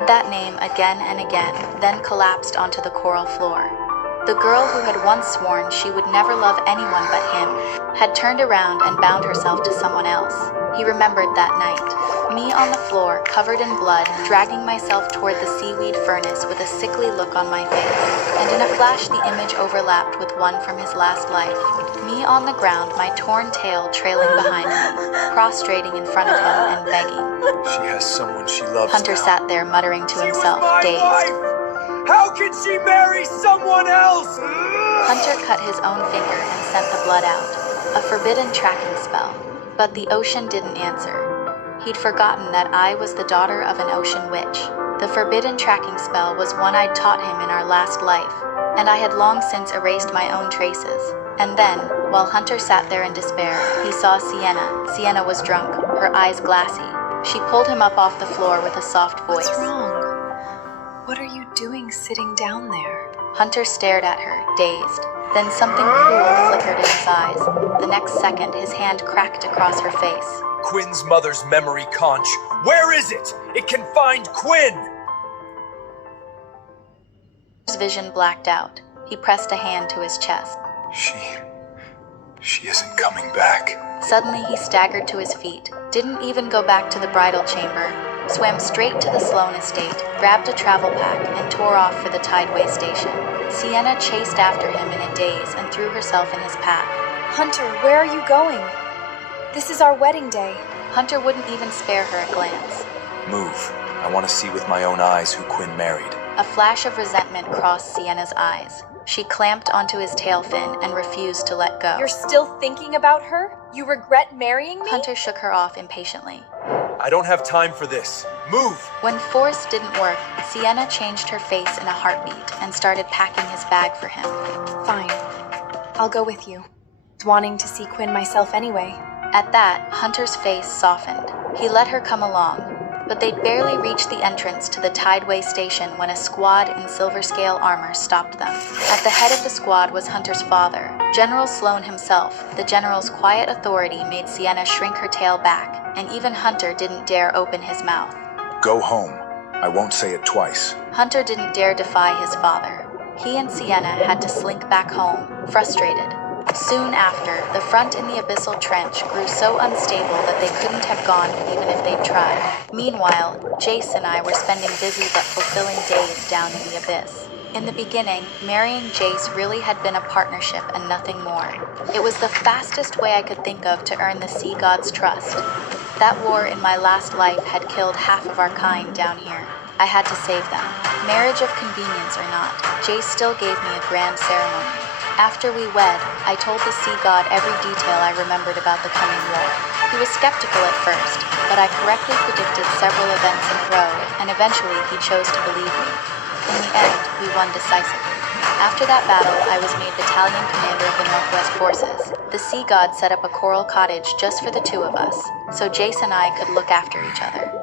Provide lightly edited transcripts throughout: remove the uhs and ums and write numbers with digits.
That name again and again, then collapsed onto the coral floor. The girl who had once sworn she would never love anyone but him had turned around and bound herself to someone else. He remembered that night. Me on the floor, covered in blood, dragging myself toward the seaweed furnace with a sickly look on my face. And in a flash the image overlapped with one from his last life. Me on the ground, my torn tail trailing behind me, prostrating in front of him and begging. She has someone she loves Hunter now. sat there muttering to himself, dazed. Wife! How can she marry someone else? Hunter cut his own finger and sent the blood out. A forbidden tracking spell. But the ocean didn't answer. He'd forgotten that I was the daughter of an ocean witch. The forbidden tracking spell was one I'd taught him in our last life, and I had long since erased my own traces. And then, while Hunter sat there in despair, he saw Sienna. Sienna was drunk, her eyes glassy. She pulled him up off the floor with a soft voice. What's wrong? What are you doing sitting down there? Hunter stared at her, dazed. Then something cruel flickered in his eyes. The next second, his hand cracked across her face. Quinn's mother's memory conch. Where is it? It can find Quinn! His vision blacked out. He pressed a hand to his chest. She isn't coming back. Suddenly he staggered to his feet, didn't even go back to the bridal chamber, swam straight to the Sloane estate, grabbed a travel pack, and tore off for the Tideway station. Sienna chased after him in a daze and threw herself in his path. Hunter, where are you going? This is our wedding day. Hunter wouldn't even spare her a glance. Move. I want to see with my own eyes who Quinn married. A flash of resentment crossed Sienna's eyes. She clamped onto his tail fin and refused to let go. You're still thinking about her? You regret marrying me? Hunter shook her off impatiently. I don't have time for this. Move! When force didn't work, Sienna changed her face in a heartbeat and started packing his bag for him. Fine. I'll go with you. Wanting to see Quinn myself anyway. At that, Hunter's face softened. He let her come along, but they'd barely reached the entrance to the Tideway station when a squad in silver scale armor stopped them. At the head of the squad was Hunter's father, General Sloane himself. The general's quiet authority made Sienna shrink her tail back, and even Hunter didn't dare open his mouth. Go home. I won't say it twice. Hunter didn't dare defy his father. He and Sienna had to slink back home, frustrated. Soon after, the front in the abyssal trench grew so unstable that they couldn't have gone even if they'd tried. Meanwhile, Jace and I were spending busy but fulfilling days down in the abyss. In the beginning, marrying Jace really had been a partnership and nothing more. It was the fastest way I could think of to earn the sea god's trust. That war in my last life had killed half of our kind down here. I had to save them. Marriage of convenience or not, Jace still gave me a grand ceremony. After we wed, I told the sea god every detail I remembered about the coming war. He was skeptical at first, but I correctly predicted several events in a row, and eventually he chose to believe me. In the end, we won decisively. After that battle, I was made battalion commander of the Northwest Forces. The sea god set up a coral cottage just for the two of us, so Jace and I could look after each other.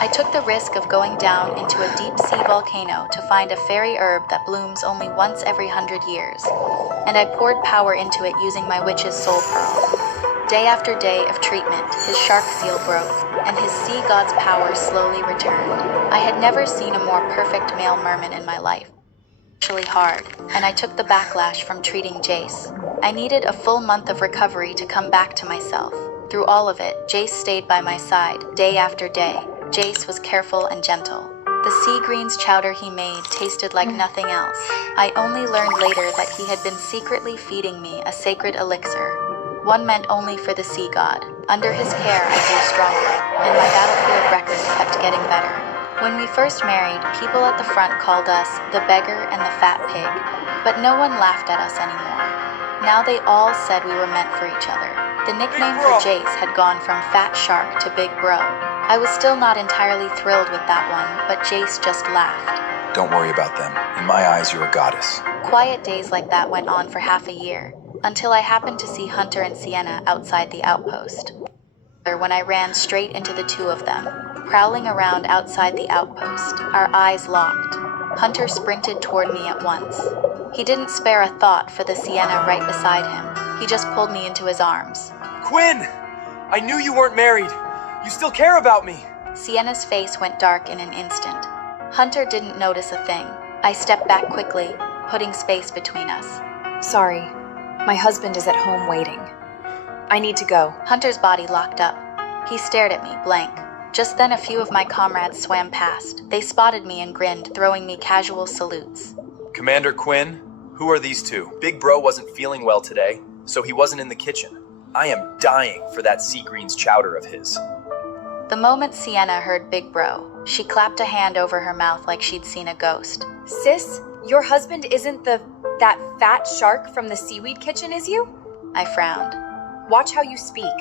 I took the risk of going down into a deep-sea volcano to find a fairy herb that blooms only once every 100 years, and I poured power into it using my witch's soul pearl. Day after day of treatment, his shark seal broke, and his sea god's power slowly returned. I had never seen a more perfect male merman in my life. Actually hard, and I took the backlash from treating Jace. I needed a full month of recovery to come back to myself. Through all of it, Jace stayed by my side, day after day. Jace was careful and gentle. The sea greens chowder he made tasted like nothing else. I only learned later that he had been secretly feeding me a sacred elixir, one meant only for the sea god. Under his care, I grew stronger, and my battlefield record kept getting better. When we first married, people at the front called us the beggar and the fat pig, but no one laughed at us anymore. Now they all said we were meant for each other. The nickname for Jace had gone from Fat Shark to Big Bro. I was still not entirely thrilled with that one, but Jace just laughed. Don't worry about them. In my eyes, you're a goddess. Quiet days like that went on for half a year, until I happened to see Hunter and Sienna outside the outpost. When I ran straight into the two of them, prowling around outside the outpost, our eyes locked. Hunter sprinted toward me at once. He didn't spare a thought for the Sienna right beside him. He just pulled me into his arms. Quinn! I knew you weren't married. You still care about me. Sienna's face went dark in an instant. Hunter didn't notice a thing. I stepped back quickly, putting space between us. Sorry. My husband is at home waiting. I need to go. Hunter's body locked up. He stared at me, blank. Just then a few of my comrades swam past. They spotted me and grinned, throwing me casual salutes. Commander Quinn, who are these two? Big Bro wasn't feeling well today, so he wasn't in the kitchen. I am dying for that sea greens chowder of his. The moment Sienna heard Big Bro, she clapped a hand over her mouth like she'd seen a ghost. Sis, your husband isn't that fat shark from the seaweed kitchen, is you? I frowned. Watch how you speak.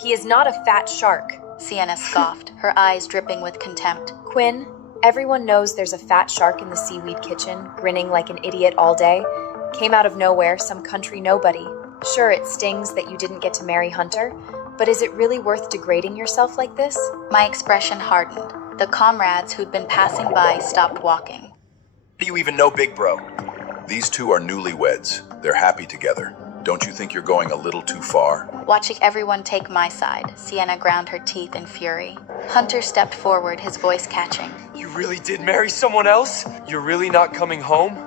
He is not a fat shark. Sienna scoffed, her eyes dripping with contempt. Quinn, everyone knows there's a fat shark in the seaweed kitchen, grinning like an idiot all day. Came out of nowhere, some country nobody. Sure, it stings that you didn't get to marry Hunter, but is it really worth degrading yourself like this? My expression hardened. The comrades who'd been passing by stopped walking. How do you even know Big Bro? These two are newlyweds. They're happy together. Don't you think you're going a little too far? Watching everyone take my side, Sienna ground her teeth in fury. Hunter stepped forward, his voice catching. You really did marry someone else? You're really not coming home?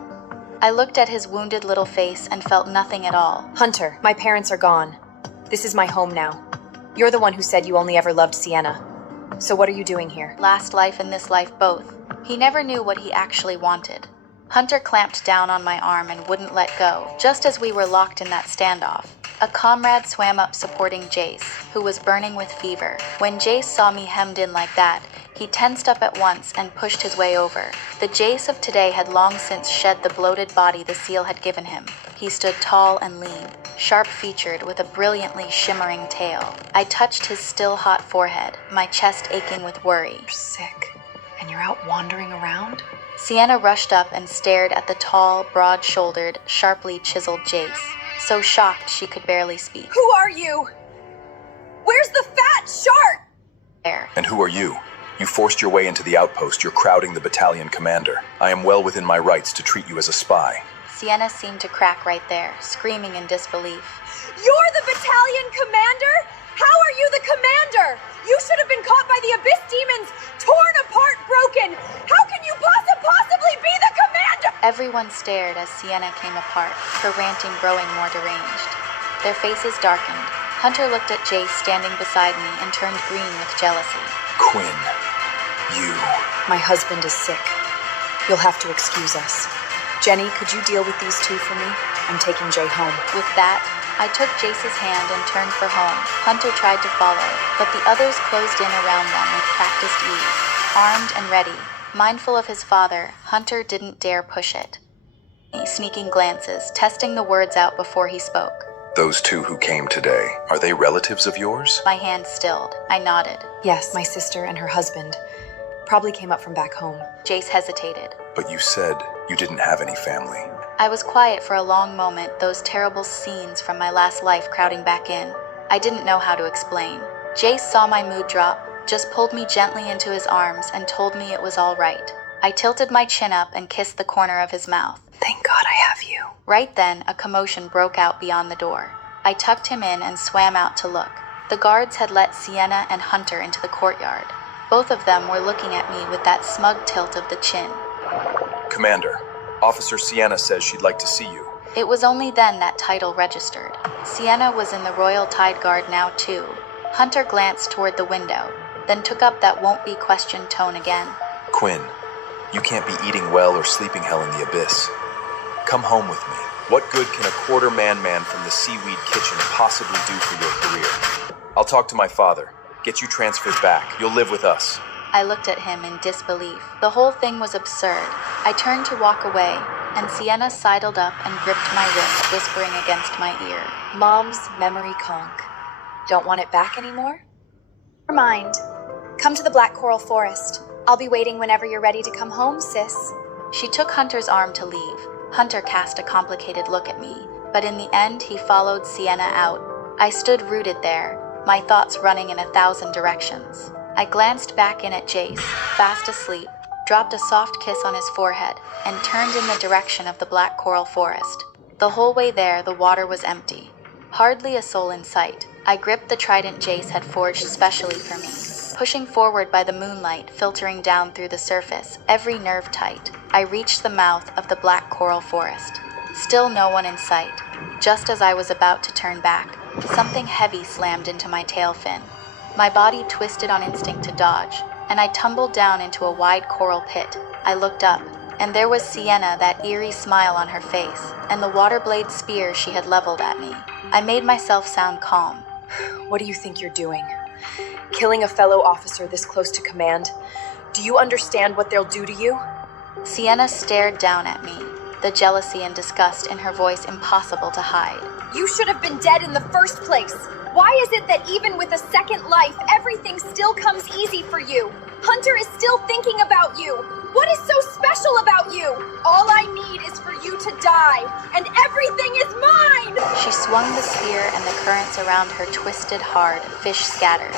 I looked at his wounded little face and felt nothing at all. Hunter, my parents are gone. This is my home now. You're the one who said you only ever loved Sienna. So what are you doing here? Last life and this life both. He never knew what he actually wanted. Hunter clamped down on my arm and wouldn't let go, just as we were locked in that standoff. A comrade swam up supporting Jace, who was burning with fever. When Jace saw me hemmed in like that, he tensed up at once and pushed his way over. The Jace of today had long since shed the bloated body the seal had given him. He stood tall and lean, sharp-featured with a brilliantly shimmering tail. I touched his still-hot forehead, my chest aching with worry. You're sick, and you're out wandering around? Sienna rushed up and stared at the tall, broad-shouldered, sharply chiseled Jace, so shocked she could barely speak. Who are you? Where's the fat shark? There. And who are you? You forced your way into the outpost. You're crowding the battalion commander. I am well within my rights to treat you as a spy. Sienna seemed to crack right there, screaming in disbelief. You're the battalion commander? How are you the commander? You should have been caught by the Abyss demons, torn apart, broken. How can you possibly be the commander? Everyone stared as Sienna came apart, her ranting growing more deranged. Their faces darkened. Hunter looked at Jace standing beside me and turned green with jealousy. Quinn, you... My husband is sick. You'll have to excuse us. Jenny, could you deal with these two for me? I'm taking Jay home. With that, I took Jace's hand and turned for home. Hunter tried to follow, but the others closed in around them with practiced ease. Armed and ready, mindful of his father, Hunter didn't dare push it. Sneaking glances, testing the words out before he spoke. Those two who came today, are they relatives of yours? My hand stilled. I nodded. Yes, my sister and her husband. Probably came up from back home. Jace hesitated. But you said you didn't have any family. I was quiet for a long moment, those terrible scenes from my last life crowding back in. I didn't know how to explain. Jace saw my mood drop, just pulled me gently into his arms and told me it was all right. I tilted my chin up and kissed the corner of his mouth. Thank God I have you. Right then, a commotion broke out beyond the door. I tucked him in and swam out to look. The guards had let Sienna and Hunter into the courtyard. Both of them were looking at me with that smug tilt of the chin. Commander, Officer Sienna says she'd like to see you. It was only then that title registered. Sienna was in the Royal Tide Guard now too. Hunter glanced toward the window, then took up that won't-be-questioned tone again. Quinn, you can't be eating well or sleeping hell in the abyss. Come home with me. What good can a quarter man from the seaweed kitchen possibly do for your career? I'll talk to my father. Get you transferred back. You'll live with us. I looked at him in disbelief. The whole thing was absurd. I turned to walk away, and Sienna sidled up and gripped my wrist, whispering against my ear. Mom's memory conch. Don't want it back anymore? Never mind. Come to the Black Coral Forest. I'll be waiting whenever you're ready to come home, sis. She took Hunter's arm to leave. Hunter cast a complicated look at me, but in the end he followed Sienna out. I stood rooted there, my thoughts running in 1,000 directions. I glanced back in at Jace, fast asleep, dropped a soft kiss on his forehead, and turned in the direction of the Black Coral Forest. The whole way there, the water was empty. Hardly a soul in sight. I gripped the trident Jace had forged specially for me, pushing forward by the moonlight filtering down through the surface, every nerve tight. I reached the mouth of the black coral forest. Still no one in sight. Just as I was about to turn back, something heavy slammed into my tail fin. My body twisted on instinct to dodge, and I tumbled down into a wide coral pit. I looked up, and there was Sienna, that eerie smile on her face, and the water blade spear she had leveled at me. I made myself sound calm. What do you think you're doing? Killing a fellow officer this close to command? Do you understand what they'll do to you? Sienna stared down at me, the jealousy and disgust in her voice impossible to hide. You should have been dead in the first place. Why is it that even with a second life, everything still comes easy for you? Hunter is still thinking about you. What is so special about you? All I need is for you to die, and everything is mine! She swung the spear, and the currents around her twisted hard, fish scattered.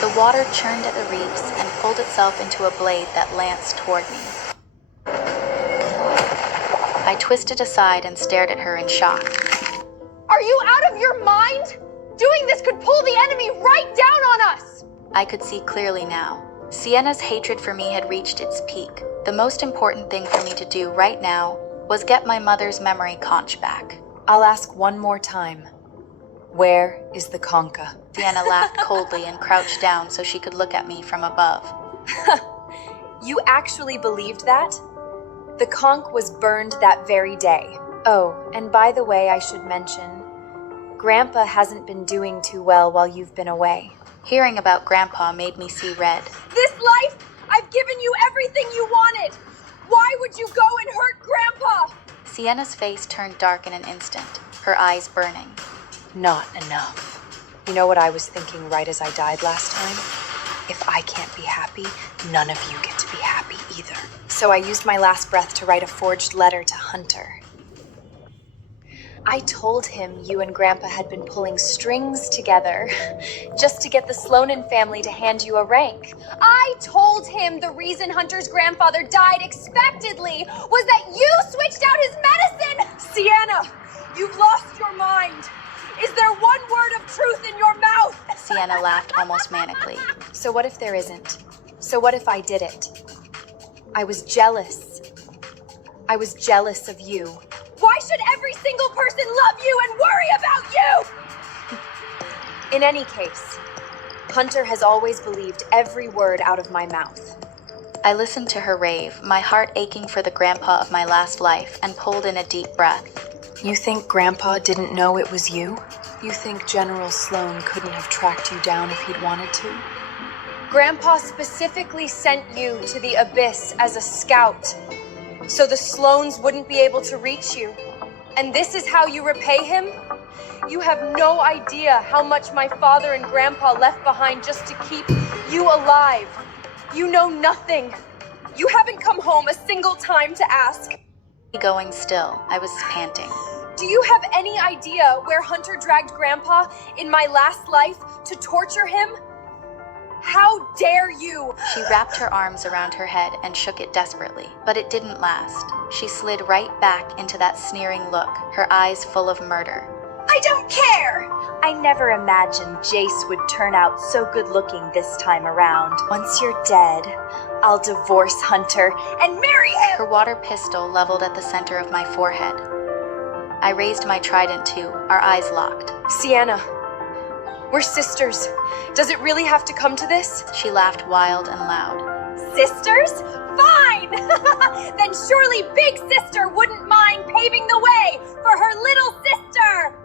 The water churned at the reefs and pulled itself into a blade that lanced toward me. I twisted aside and stared at her in shock. Are you out of your mind? Doing this could pull the enemy right down on us! I could see clearly now. Sienna's hatred for me had reached its peak. The most important thing for me to do right now was get my mother's memory conch back. I'll ask one more time. Where is the concha? Sienna laughed coldly and crouched down so she could look at me from above. You actually believed that? The conch was burned that very day. Oh, and by the way, I should mention, Grandpa hasn't been doing too well while you've been away. Hearing about Grandpa made me see red. This life, I've given you everything you wanted. Why would you go and hurt Grandpa? Sienna's face turned dark in an instant, her eyes burning. Not enough. You know what I was thinking right as I died last time? If I can't be happy, none of you get to be happy either. So I used my last breath to write a forged letter to Hunter. I told him you and Grandpa had been pulling strings together just to get the Sloanin family to hand you a rank. I told him the reason Hunter's grandfather died expectedly was that you switched out his medicine! Sienna, you've lost your mind. Is there one word of truth in your mouth? Sienna laughed almost manically. So what if there isn't? So what if I did it? I was jealous. I was jealous of you. Why should every single person love you and worry about you? In any case, Hunter has always believed every word out of my mouth. I listened to her rave, my heart aching for the grandpa of my last life, and pulled in a deep breath. You think Grandpa didn't know it was you? You think General Sloan couldn't have tracked you down if he'd wanted to? Grandpa specifically sent you to the Abyss as a scout, so the Sloans wouldn't be able to reach you. And this is how you repay him? You have no idea how much my father and Grandpa left behind just to keep you alive. You know nothing. You haven't come home a single time to ask. Going still, I was panting. Do you have any idea where Hunter dragged Grandpa in my last life to torture him? How dare you! She wrapped her arms around her head and shook it desperately, but it didn't last. She slid right back into that sneering look, her eyes full of murder. I don't care! I never imagined Jace would turn out so good-looking this time around. Once you're dead, I'll divorce Hunter and marry him! Her water pistol leveled at the center of my forehead. I raised my trident too, our eyes locked. Sienna, we're sisters. Does it really have to come to this? She laughed wild and loud. Sisters? Fine! Then surely Big Sister wouldn't mind paving the way for her little sister!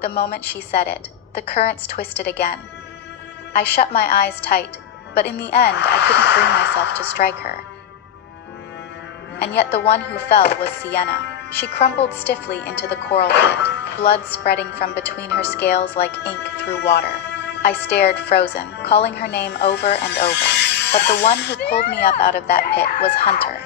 The moment she said it, the currents twisted again. I shut my eyes tight, but in the end, I couldn't bring myself to strike her. And yet the one who fell was Sienna. She crumpled stiffly into the coral pit, blood spreading from between her scales like ink through water. I stared frozen, calling her name over and over, but the one who pulled me up out of that pit was Hunter.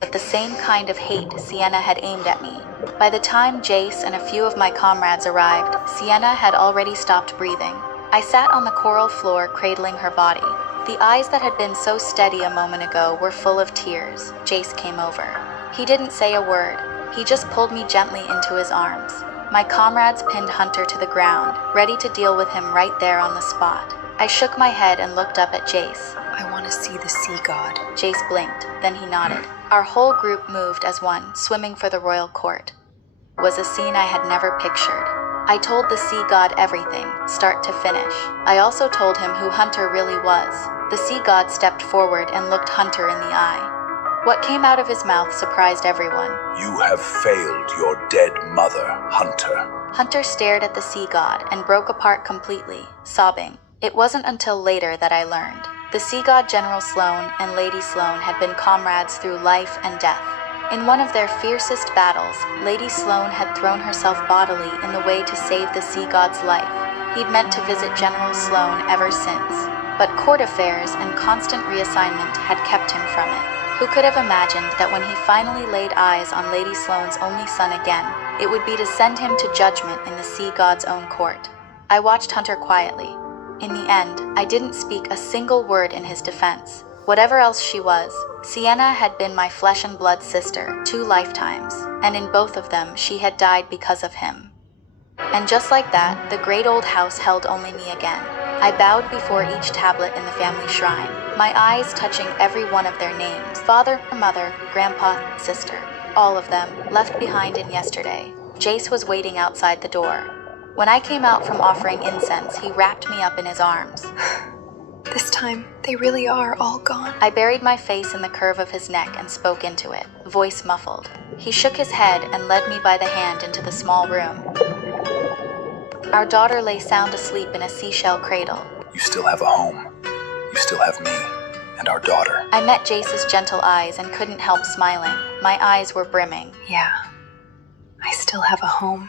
But the same kind of hate Sienna had aimed at me. By the time Jace and a few of my comrades arrived, Sienna had already stopped breathing. I sat on the coral floor, cradling her body. The eyes that had been so steady a moment ago were full of tears. Jace came over. He didn't say a word. He just pulled me gently into his arms. My comrades pinned Hunter to the ground, ready to deal with him right there on the spot. I shook my head and looked up at Jace. I want to see the sea god. Jace blinked, then he nodded. Our whole group moved as one, swimming for the royal court. It was a scene I had never pictured. I told the sea god everything, start to finish. I also told him who Hunter really was. The sea god stepped forward and looked Hunter in the eye. What came out of his mouth surprised everyone. You have failed your dead mother, Hunter. Hunter stared at the sea god and broke apart completely, sobbing. It wasn't until later that I learned. The sea god General Sloane and Lady Sloane had been comrades through life and death. In one of their fiercest battles, Lady Sloane had thrown herself bodily in the way to save the sea god's life. He'd meant to visit General Sloane ever since, but court affairs and constant reassignment had kept him from it. Who could have imagined that when he finally laid eyes on Lady Sloane's only son again, it would be to send him to judgment in the sea god's own court? I watched Hunter quietly. In the end, I didn't speak a single word in his defense. Whatever else she was, Sienna had been my flesh and blood sister 2 lifetimes, and in both of them she had died because of him. And just like that, the great old house held only me again. I bowed before each tablet in the family shrine, my eyes touching every one of their names. Father, mother, grandpa, sister. All of them, left behind in yesterday. Jace was waiting outside the door. When I came out from offering incense, he wrapped me up in his arms. This time, they really are all gone. I buried my face in the curve of his neck and spoke into it, voice muffled. He shook his head and led me by the hand into the small room. Our daughter lay sound asleep in a seashell cradle. You still have a home. You still have me and our daughter. I met Jace's gentle eyes and couldn't help smiling. My eyes were brimming. Yeah, I still have a home.